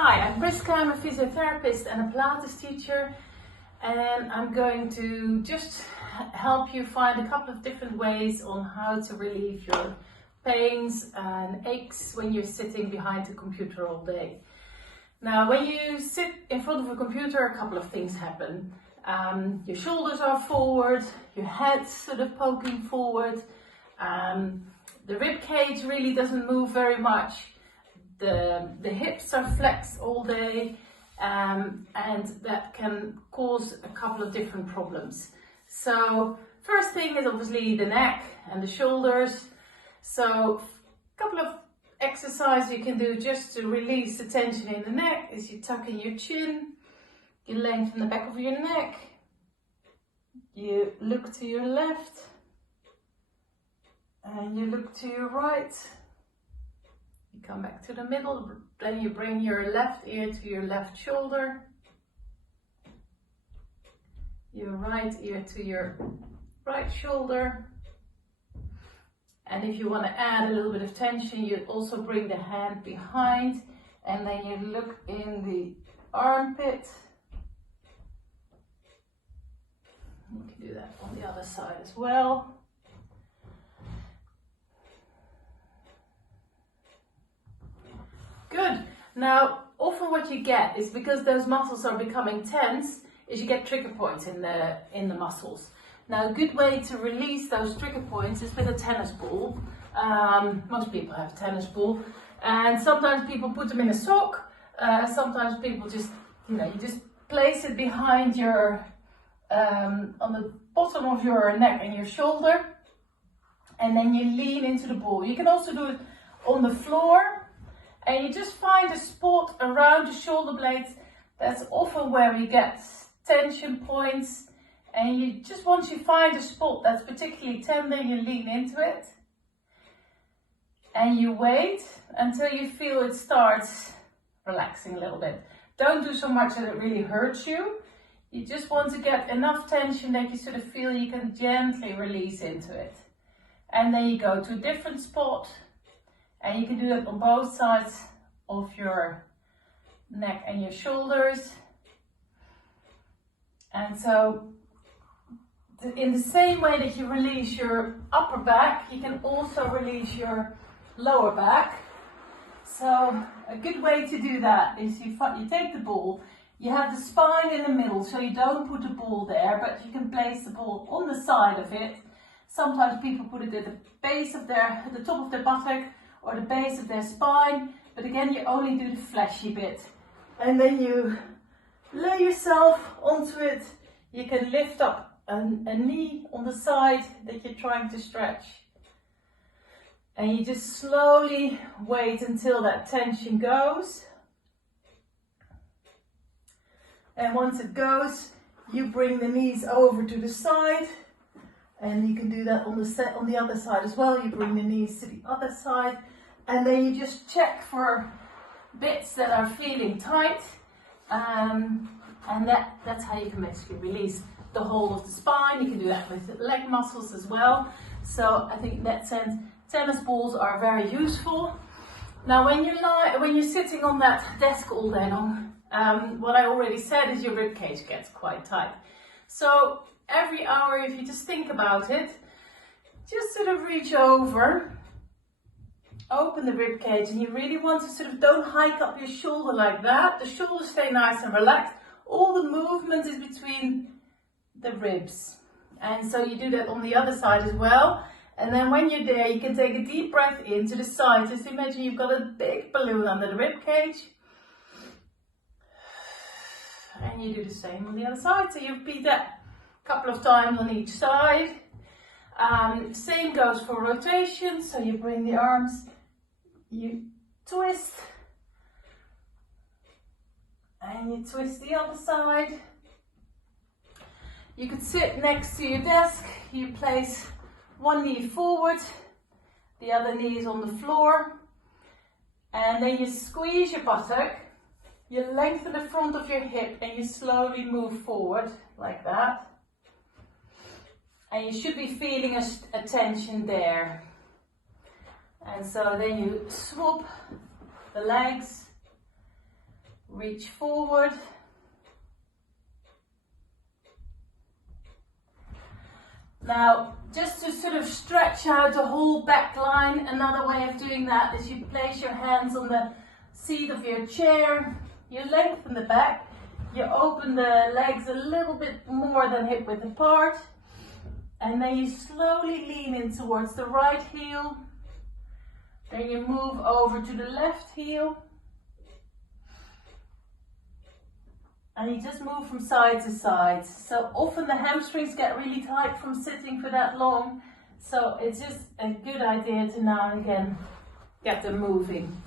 Hi, I'm Priska, I'm a physiotherapist and a Pilates teacher, and I'm going to just help you find a couple of different ways on how to relieve your pains and aches when you're sitting behind a computer all day. Now, when you sit in front of a computer, a couple of things happen. Your shoulders are forward, your head's sort of poking forward, the rib cage really doesn't move very much. The hips are flexed all day, and that can cause a couple of different problems. So first thing is obviously the neck and the shoulders. So a couple of exercises you can do just to release the tension in the neck is you tuck in your chin, you lengthen the back of your neck, you look to your left and you look to your right. You come back to the middle, then you bring your left ear to your left shoulder, your right ear to your right shoulder. And if you want to add a little bit of tension, you also bring the hand behind and then you look in the armpit. You can do that on the other side as well. Good. Now, often what you get is because those muscles are becoming tense, is you get trigger points in the muscles. Now, a good way to release those trigger points is with a tennis ball. Most people have a tennis ball, and sometimes people put them in a sock. Sometimes people just, you just place it behind your, on the bottom of your neck and your shoulder, and then you lean into the ball. You can also do it on the floor. And you just find a spot around the shoulder blades. That's often where we get tension points. And you just, once you find a spot that's particularly tender, you lean into it. And you wait until you feel it starts relaxing a little bit. Don't do so much that it really hurts you. You just want to get enough tension that you sort of feel you can gently release into it. And then you go to a different spot. And you can do that on both sides of your neck and your shoulders. And so, in the same way that you release your upper back, you can also release your lower back. So, a good way to do that is you take the ball, you have the spine in the middle, so you don't put the ball there, but you can place the ball on the side of it. Sometimes people put it at the base of at the top of their buttock, or the base of their spine, but again you only do the fleshy bit. And then you lay yourself onto it. You can lift up a knee on the side that you're trying to stretch. And you just slowly wait until that tension goes. And once it goes, you bring the knees over to the side. And you can do that on the other side as well. You bring the knees to the other side, and then you just check for bits that are feeling tight, and that's how you can basically release the whole of the spine. You can do that with the leg muscles as well. So I think in that sense, tennis balls are very useful. Now, when you're sitting on that desk all day long, what I already said is your rib cage gets quite tight. So every hour, if you just think about it, just sort of reach over, open the rib cage, and you really want to sort of, don't hike up your shoulder like that. The shoulders stay nice and relaxed. All the movement is between the ribs. And so you do that on the other side as well. And then when you're there, you can take a deep breath in to the side. Just imagine you've got a big balloon under the rib cage. And you do the same on the other side. So you repeat that couple of times on each side. Same goes for rotation. So you bring the arms, you twist, and you twist the other side. You could sit next to your desk. You place one knee forward, the other knee is on the floor, and then you squeeze your buttock. You lengthen the front of your hip and you slowly move forward like that. And you should be feeling a tension there. And so then you swap the legs reach forward. Now, just to sort of stretch out the whole back line, another way of doing that is you place your hands on the seat of your chair, you lengthen the back, you open the legs a little bit more than hip width apart, and then you slowly lean in towards the right heel, then you move over to the left heel, and you just move from side to side. So often the hamstrings get really tight from sitting for that long. So it's just a good idea to now and again get them moving.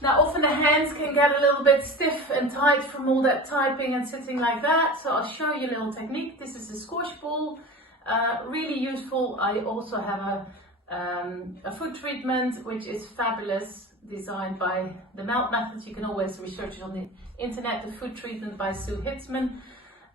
Now often the hands can get a little bit stiff and tight from all that typing and sitting like that. So I'll show you a little technique. This is a squash ball, really useful. I also have a foot treatment which is fabulous, designed by the Melt Method. You can always research it on the internet, the foot treatment by Sue Hitzman.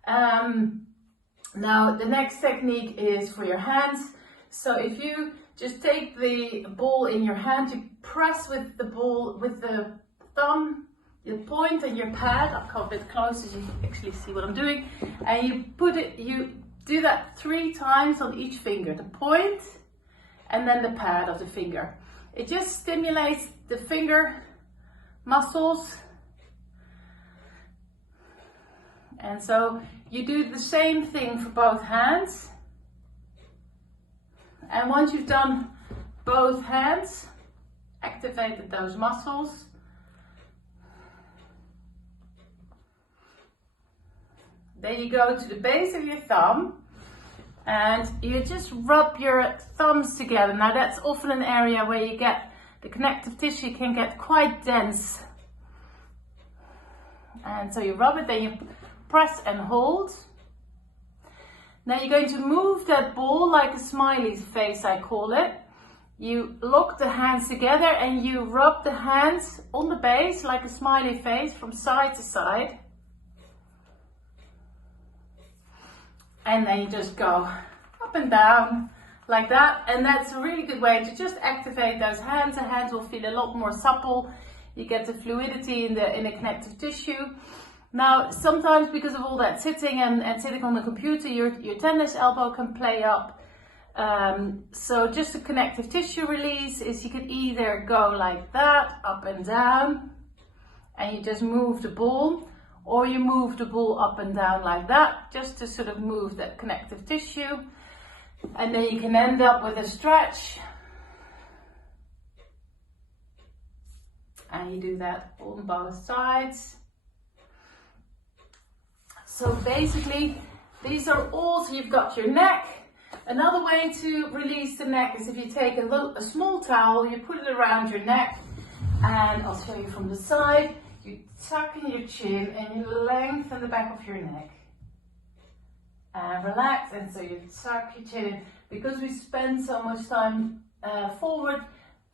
Now the next technique is for your hands. So if you just take the ball in your hand, you press with the ball with the thumb, your point and your pad. I'll come a bit closer so you can actually see what I'm doing. And you put it, you do that 3 times on each finger, the point and then the pad of the finger. It just stimulates the finger muscles. And so you do the same thing for both hands. And once you've done both hands, activated those muscles, then you go to the base of your thumb and you just rub your thumbs together. Now that's often an area where you get the connective tissue can get quite dense. And so you rub it, then you press and hold. Now you're going to move that ball like a smiley face, I call it. You lock the hands together and you rub the hands on the base like a smiley face from side to side. And then you just go up and down like that. And that's a really good way to just activate those hands. The hands will feel a lot more supple. You get the fluidity in the connective tissue. Now, sometimes because of all that sitting and sitting on the computer, your tennis elbow can play up. So just a connective tissue release is you could either go like that, up and down, and you just move the ball, or you move the ball up and down like that, just to sort of move that connective tissue. And then you can end up with a stretch. And you do that on both sides. So basically, these are all, so you've got your neck. Another way to release the neck is if you take a small towel, you put it around your neck, and I'll show you from the side. You tuck in your chin and you lengthen the back of your neck. And relax, and so you tuck your chin in. Because we spend so much time forward,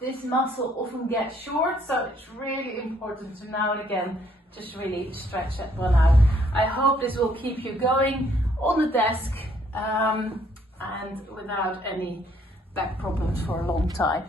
this muscle often gets short, so it's really important to now and again just really stretch that one out. I hope this will keep you going on the desk and without any back problems for a long time.